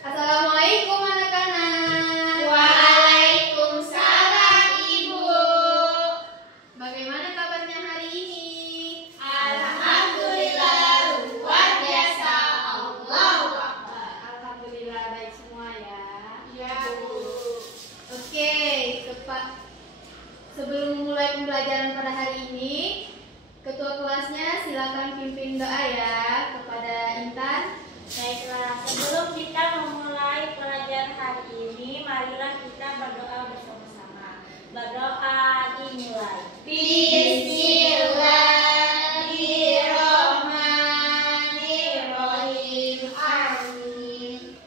Assalamualaikum anak-anak. Waalaikumsalam Ibu. Bagaimana kabarnya hari ini? Alhamdulillah luar biasa. Allahu Akbar. Alhamdulillah baik semua ya. Ya Bu. Oke, sebelum memulai pembelajaran pada hari ini, ketua kelasnya silakan pimpin doa ya kepada Intan. Baiklah, sebelum kita memulai pelajaran hari ini, marilah kita berdoa bersama-sama. Berdoa dimulai. Bismillahirrahmanirrahim. Amin.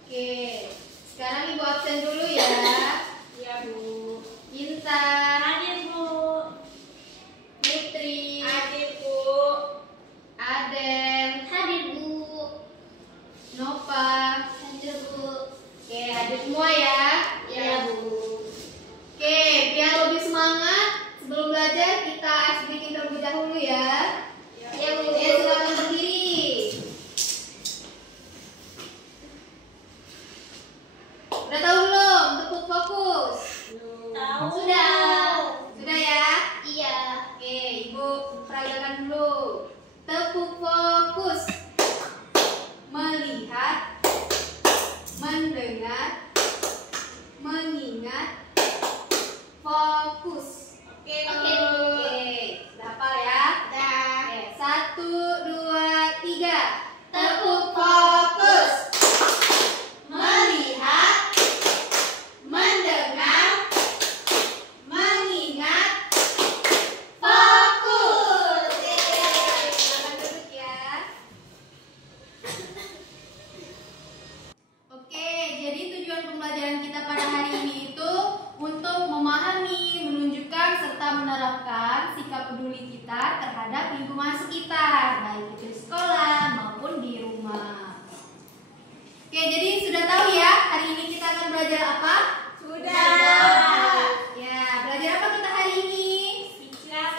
Oke, sekarang Ibu absen dulu ya. Ya Bu. Intan, Hadir Bu. Putri, Hadir Bu. Aden, Hadir Bu. Nova, Hadir Bu. oke hadir semua ya. Ya Bu. Oke, biar lebih semangat sebelum belajar kita ice breaking terlebih dahulu ya. Ya Bu. Oke, silakan berdiri. Udah tahu belum tepuk fokus? Tahu. Sudah ya? Iya. Oke, Ibu peragakan dulu. Tepuk fokus. Melihat, mendengar, mengingat, fokus. Oke, Bu. Oke, sudah hafal ya? Dah. Oke, 1, 2, 3. Tepuk fokus. Melihat, mendengar, mengingat, Fokus. silakan duduk ya. Oke, jadi tujuan pembelajaran kita pada hari ini itu untuk memahami, menunjukkan serta menerapkan sikap peduli kita terhadap lingkungan sekitar, baik itu di sekolah maupun di rumah. Oke, jadi sudah tahu ya hari ini kita akan belajar apa? Sudah. Ya, belajar apa kita hari ini?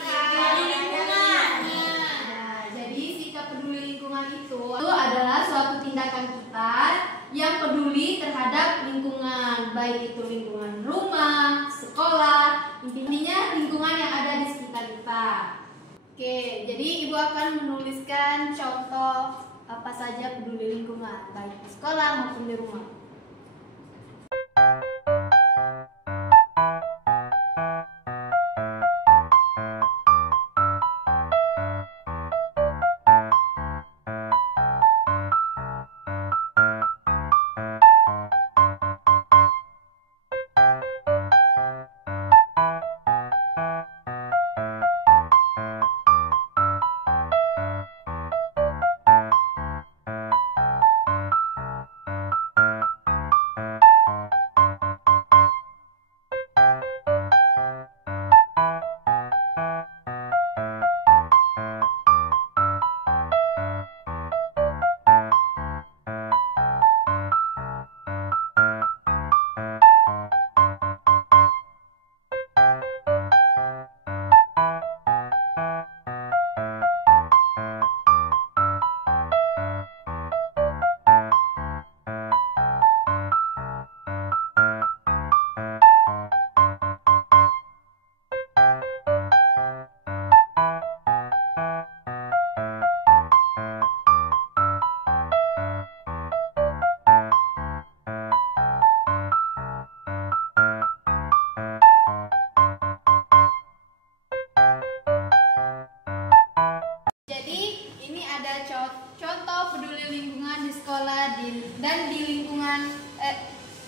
Dari lingkungan. Nah, jadi sikap peduli lingkungan itu adalah suatu tindakan kita yang peduli terhadap lingkungan, baik itu lingkungan rumah, sekolah, intinya lingkungan yang ada di sekitar kita. Oke, jadi Ibu akan menuliskan contoh apa saja peduli lingkungan, baik di sekolah maupun di rumah. Jadi ini ada contoh peduli lingkungan di sekolah dan di lingkungan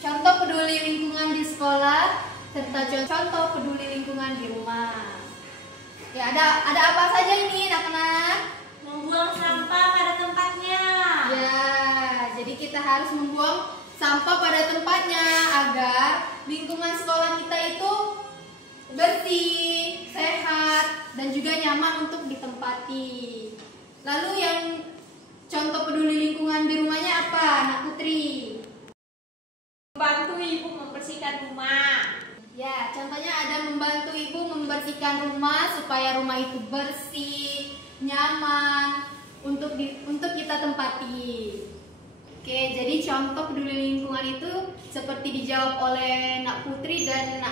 contoh peduli lingkungan di sekolah serta contoh peduli lingkungan di rumah. Ya, ada apa saja ini anak-anak? Membuang sampah pada tempatnya. Ya, jadi kita harus membuang sampah pada tempatnya agar lingkungan sekolah kita itu bersih, sehat, dan juga nyaman untuk ditempati. Lalu yang contoh peduli lingkungan di rumahnya apa, Nak Putri? Membantu ibu membersihkan rumah. Ya, contohnya ada membantu ibu membersihkan rumah supaya rumah itu bersih, nyaman untuk kita tempati. Oke, jadi contoh peduli lingkungan itu seperti dijawab oleh Nak Putri dan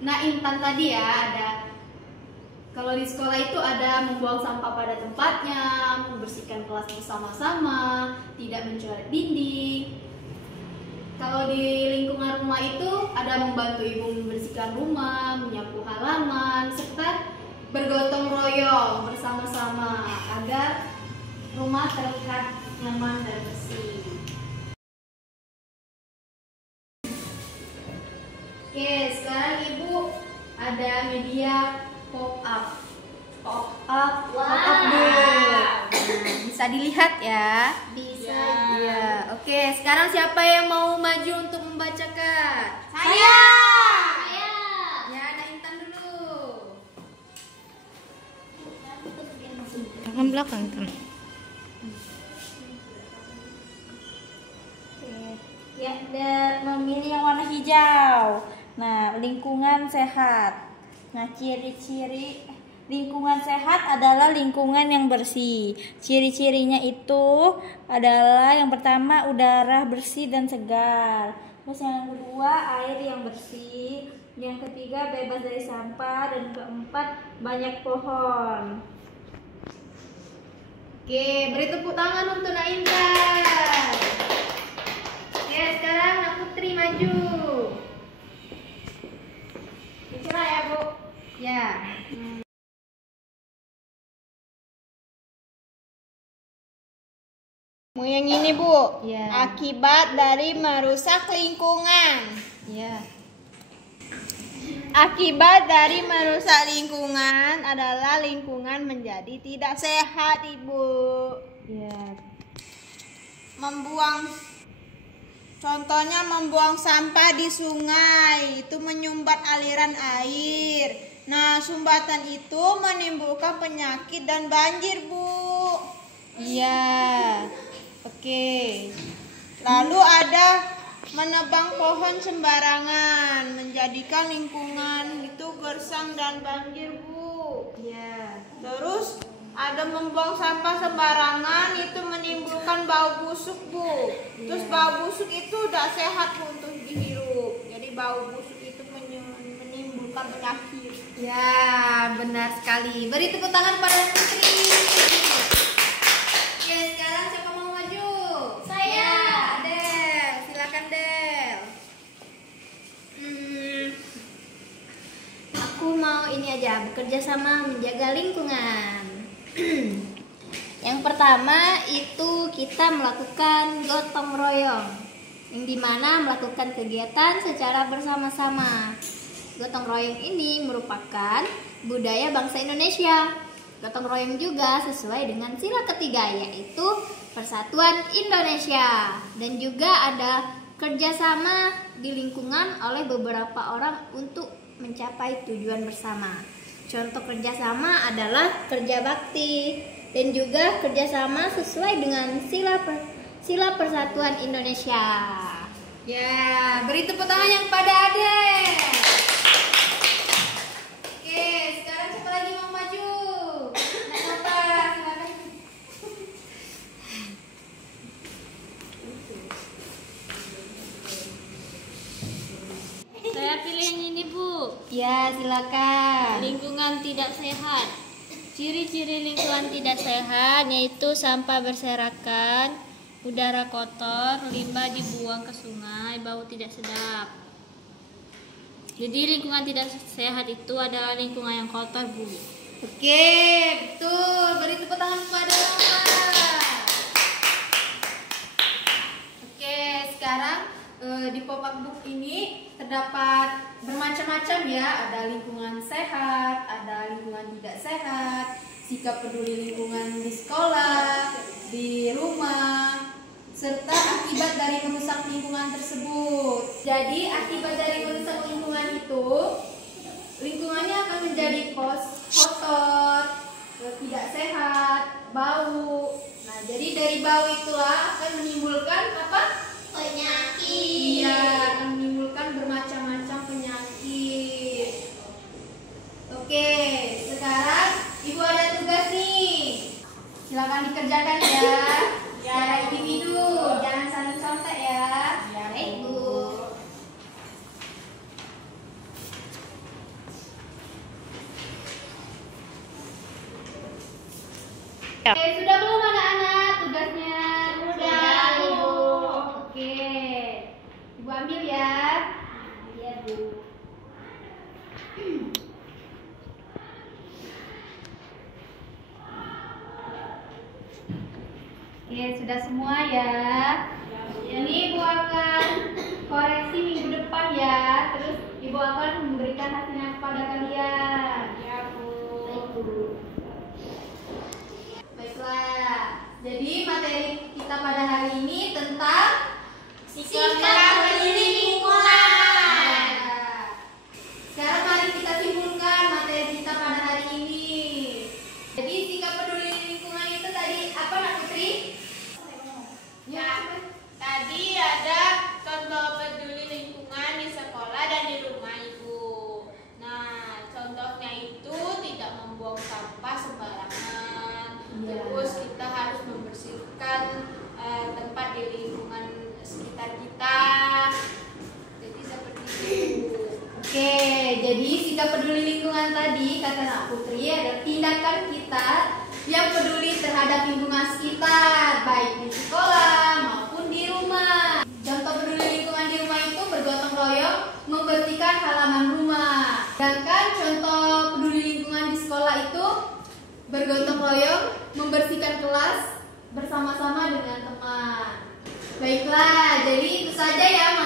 Nak Intan tadi ya. Ada kalau di sekolah itu ada membuang sampah pada tempatnya, membersihkan kelas bersama-sama, tidak mencoret dinding. Kalau di lingkungan rumah itu ada membantu ibu membersihkan rumah, menyapu halaman, serta bergotong royong bersama-sama agar rumah terlihat nyaman dan bersih. Oke, sekarang ibu ada media pop-up dulu. Nah, bisa dilihat ya. Bisa. Iya. Oke, sekarang siapa yang mau maju untuk membacakan? Saya. Ya, Nak Intan dulu. Tangan belakang kan. Ya, memilih yang warna hijau. Nah, lingkungan sehat. Nah, ciri-ciri lingkungan sehat adalah lingkungan yang bersih. Ciri-cirinya itu adalah yang pertama udara bersih dan segar. Terus yang kedua air yang bersih. Yang ketiga bebas dari sampah dan keempat banyak pohon. Oke, beri tepuk tangan untuk Nak Intan. Oke, sekarang Nak Putri maju. Bicara ya, Bu. Ya. Yang ini, Bu. Ya. Akibat dari merusak lingkungan. Ya. Akibat dari merusak lingkungan adalah lingkungan menjadi tidak sehat, Ibu. Ya. Contohnya membuang sampah di sungai, itu menyumbat aliran air. Nah, sumbatan itu menimbulkan penyakit dan banjir, Bu. Iya. Oke. Lalu ada menebang pohon sembarangan, menjadikan lingkungan itu gersang dan banjir, Bu. Ya. Terus ada membuang sampah sembarangan, itu menimbulkan bau busuk, Bu. Terus bau busuk itu tidak sehat, Bu, untuk dihirup. Jadi bau busuk itu menimbulkan penyakit. Ya, benar sekali. Beri tepuk tangan pada Putri. Oke, sekarang siapa mau maju? Saya. Ya, Del. Silakan, Del. Aku mau ini aja, bekerja sama menjaga lingkungan. Yang pertama itu kita melakukan gotong royong, yang dimana melakukan kegiatan secara bersama-sama. Gotong royong ini merupakan budaya bangsa Indonesia. Gotong royong juga sesuai dengan sila ketiga, yaitu Persatuan Indonesia. Dan juga ada kerjasama di lingkungan oleh beberapa orang untuk mencapai tujuan bersama. Contoh kerjasama adalah kerja bakti dan juga kerjasama sesuai dengan sila Persatuan Indonesia. Ya, beri tepuk tangan yang pada Adel. Oke, sekarang siapa lagi mau maju? Nak Nova, silakan. Saya pilih yang ini, Bu. Ya, silakan. Lingkungan tidak sehat. Ciri-ciri lingkungan tidak sehat yaitu sampah berserakan, udara kotor, limbah dibuang ke sungai, bau tidak sedap. Jadi lingkungan tidak sehat itu adalah lingkungan yang kotor, Bu. Oke, betul. Beri tepuk tangan kepada Nova. Oke, sekarang di pop-up book ini terdapat bermacam-macam ya. Ada lingkungan sehat, ada lingkungan tidak sehat, sikap peduli lingkungan di sekolah, di rumah, serta akibat dari merusak lingkungan tersebut. Jadi akibat dari merusak lingkungan itu, lingkungannya akan menjadi kotor, tidak sehat, bau. Nah, jadi dari bau itulah akan menimbulkan apa? Penyakit. Iya, akan menimbulkan bermacam-macam penyakit. Oke, sekarang Ibu ada tugas nih. Silakan dikerjakan ya. Secara individu, jangan saling Oke, sudah belum anak-anak tugasnya? Sudah, Ibu. Oke, Ibu ambil ya. Iya, Bu. Oke, sudah semua ya. Ini Ibu akan koreksi minggu depan ya. Terus Ibu akan memberikan hasilnya kepada kalian. Ya, Bu. Baik, Bu. Baiklah. Jadi materi kita pada hari ini tentang Sikap peduli lingkungan. Sekarang mari kita simpulkan materi kita pada hari ini. Jadi sikap peduli lingkungan itu tadi apa, Nak Putri? Ya, Tadi ada contoh peduli lingkungan di sekolah dan di rumah Ibu. Nah, contohnya itu tidak membuang sampah sembarangan. Terus kita harus membersihkan tempat di lingkungan sekitar kita. Jadi seperti itu. Oke, jadi sikap peduli lingkungan tadi kata Nak Putri adalah tindakan kita yang peduli terhadap lingkungan sekitar, baik di sekolah maupun di rumah. Contoh peduli lingkungan di rumah itu bergotong royong membersihkan halaman rumah. Sedangkan contoh peduli lingkungan di sekolah itu bergotong royong membersihkan kelas bersama-sama dengan teman. Baiklah, jadi itu saja ya